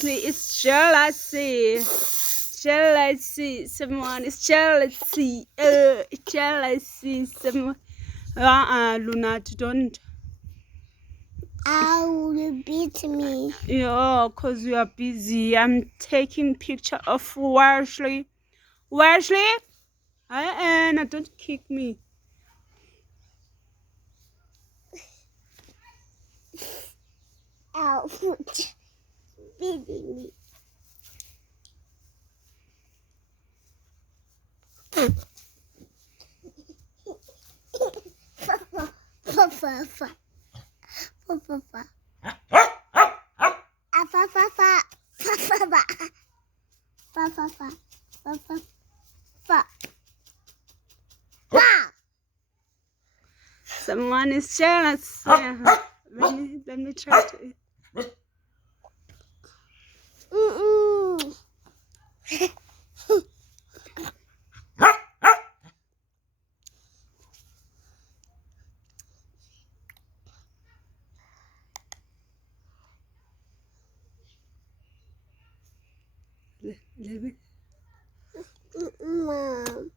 Obviously, it's jealousy. Jealousy. Someone is jealousy. Jealousy. Someone. Luna, don't. You beat me. Yeah, because you are busy. I'm taking picture of Wesley. Wesley? Anna, don't kick me. Ouch. Beating me. Someone is jealous. Let me try to. Let me. Mom.